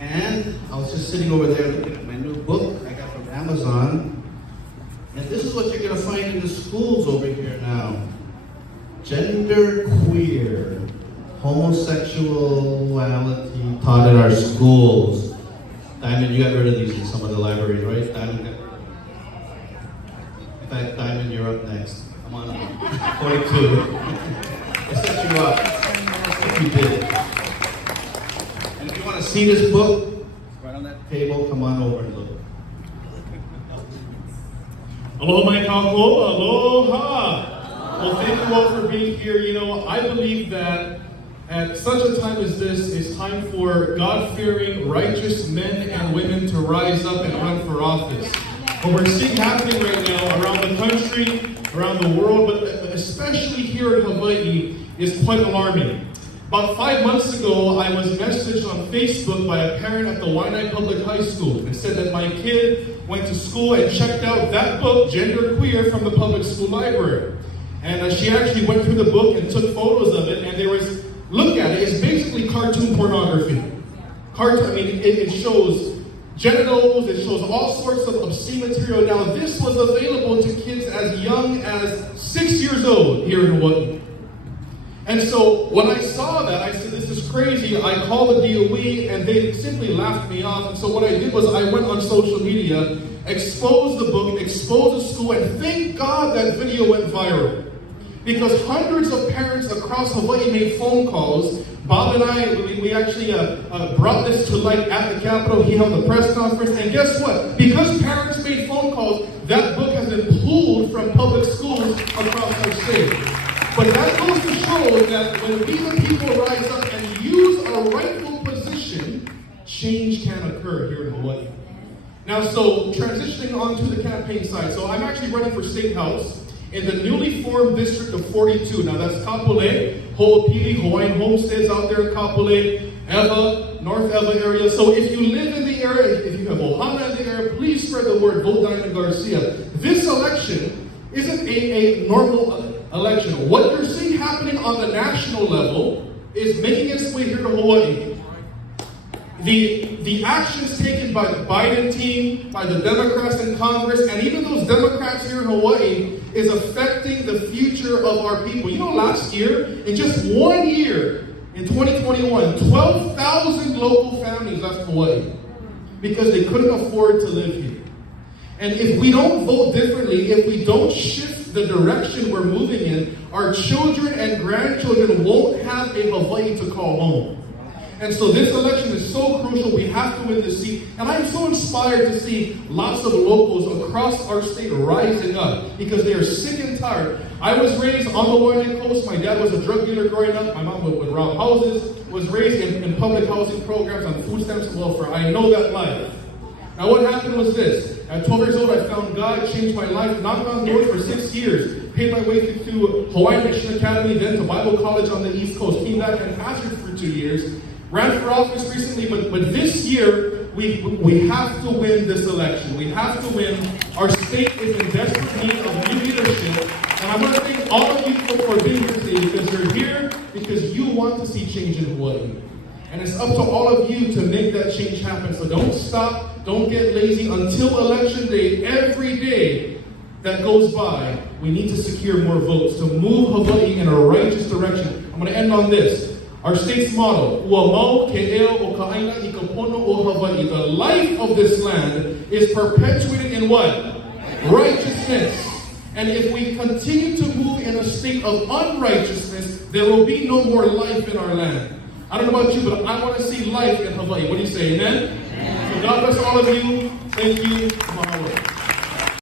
And I was just sitting over there looking at my new book I got from Amazon. And this is what you're going to find in the schools over here now. Gender queer, homosexuality taught in our schools. Diamond, you got rid of these in some of the libraries, right? Diamond got rid of them. In fact, Diamond, you're up next. Come on up. 42. I set you up. You did it. And if you want to see this book, it's right on that table. Come on over and look. Aloha, my kako. Aloha. Well, thank you all for being here. You know, I believe that at such a time as this, it's time for God-fearing, righteous men and women to rise up and run for office. What we're seeing happening right now around the country, around the world, but especially here in Hawaii, is quite alarming. About 5 months ago, I was messaged on Facebook by a parent at the Waianae Public High School. It said that my kid went to school and checked out that book, Gender Queer, from the public school library. And she actually went through the book and took photos of it, and there was, look at it, it's basically cartoon pornography. It shows genitals, it shows all sorts of obscene material. Now, this was available to kids as young as 6 years old here in Hawaii. And so when I saw that, I said, this is crazy. I called the DOE and they simply laughed me off. And so what I did was I went on social media, exposed the book, exposed the school, and thank God that video went viral. Because hundreds of parents across Hawaii made phone calls. Bob and I, we actually brought this to light at the Capitol. He held a press conference. And guess what? Because parents made phone calls, that book has been pulled from public schools across our state. But that goes to show that when we the people rise up and use our rightful position, change can occur here in Hawaii. Now, so transitioning on to the campaign side. So I'm actually running for State House in the newly formed district of 42. Now that's Kapolei, Hoopili, Hawaiian homesteads out there in Kapolei, Eva, North Eva area. So if you live in the area, if you have Ohana in the area, please spread the word, vote Diamond Garcia. This election isn't a normal election. What you're seeing happening on the national level is making its way here to Hawaii. The actions taken by the Biden team, by the Democrats in Congress, and even those Democrats here in Hawaii is affecting the future of our people. You know, last year, in just 1 year, in 2021, 12,000 local families left Hawaii because they couldn't afford to live here. And if we don't vote differently, if we don't shift the direction we're moving in, our children and grandchildren won't have a Hawaii to call home. And so this election is so crucial. We have to win this seat. And I'm so inspired to see lots of locals across our state rising up because they are sick and tired. I was raised on the Waianae Coast. My dad was a drug dealer growing up. My mom would rob houses, was raised in public housing programs on food stamps and welfare. I know that life. Now what happened was this. At 12 years old, I found God, changed my life, knocked on doors for 6 years, paid my way through Hawaiian Mission Academy, then to Bible College on the East Coast, came back and pastored for 2 years, ran for office recently, but this year, we have to win this election. We have to win. Our state is in desperate need of new leadership, and I want to thank all of you for being here today because you're here because you want to see change in Hawaii. And it's up to all of you to make that change happen. So don't stop, don't get lazy until election day. Every day that goes by, we need to secure more votes to move Hawaii in a righteous direction. I'm going to end on this. Our state's motto, Ua mau ke eo o ka aina I ka pono o Hawaii. The life of this land is perpetuated in what? Righteousness. And if we continue to move in a state of unrighteousness, there will be no more life in our land. I don't know about you, but I want to see life in Hawaii. What do you say, amen? So God bless all of you. Thank you. Mahalo.